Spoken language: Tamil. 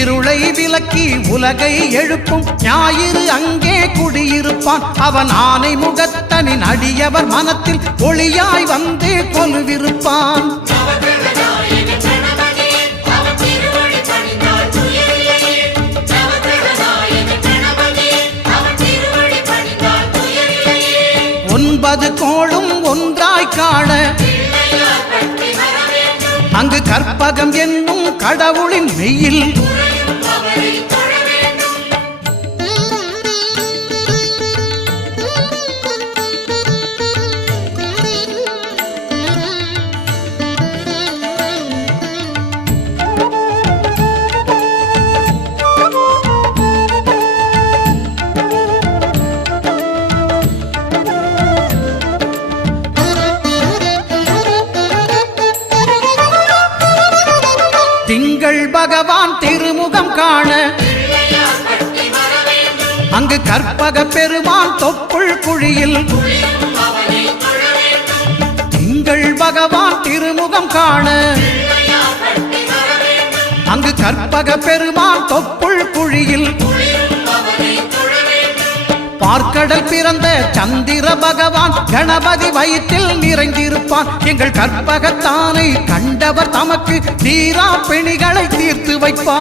இருளை விலக்கி உலகை எழுப்பும் ஞாயிறு அங்கே குடியிருப்பான். அவன் ஆனை முகத்தனின் அடியவர் மனத்தில் ஒளியாய் வந்து கொலுவிருப்பான். ஒன்பது கோளும் ஒன்றாய் காண அங்கு கற்பகம் என்னும் கடவுளின் மெய்யில் திங்கள் பகவான் திருமுகம் காண அங்கு கற்பக பெருமான் தொப்புள் குழியில் திங்கள் பகவான் திருமுகம் காண அங்கு கற்பக பெருமான் தொப்புள் குழியில் பார்க்கடல் பிறந்த சந்திர பகவான் கணபதி வயிற்றில் நிறைந்திருப்பான். எங்கள் கற்பகத்தானை கண்டவர் தமக்கு தீரா பிணிகளை தீர்த்து வைப்பார்.